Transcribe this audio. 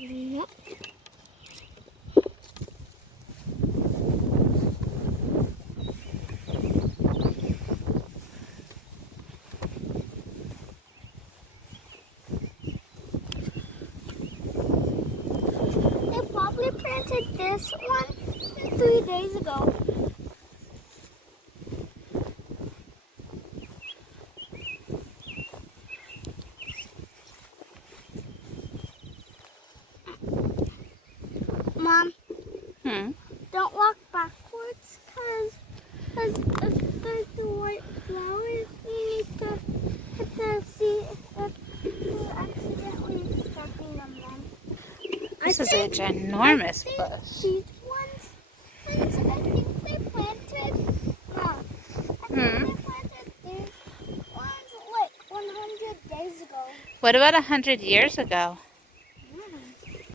Yep. They probably planted this one 3 days ago. Mom, don't walk backwards because the white flowers, you need to hit the see if you're accidentally stepping on them. This is a ginormous bush. These ones, I think they planted, Mom, I think they planted these ones like 100 days ago. What about 100 years ago?